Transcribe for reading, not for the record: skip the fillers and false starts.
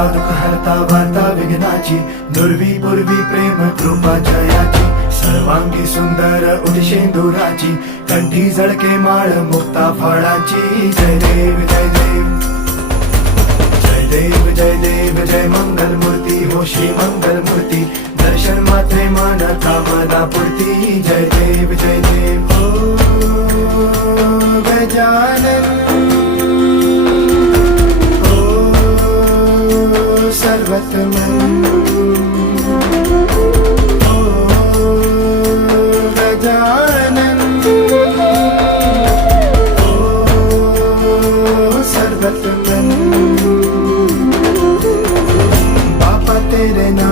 हरता दुःख हरता वार्ता विघ्नाची, दुर्वी पूर्वी प्रेम कृपा जयाची, सर्वांगी सुंदर उदिशेंदुराची, कंठी झळके माळ मुक्ता फळाची. जय देव जय देव जय देव जय देव जय मंगल मूर्ती हो श्री मंगल मूर्ती, दर्शन मात्रे मन कामना पूर्ती. जय देव जय देव हो गजानन हो सर्वतमन हो गजानन हो सर्वतमन. बापा तेरे नाम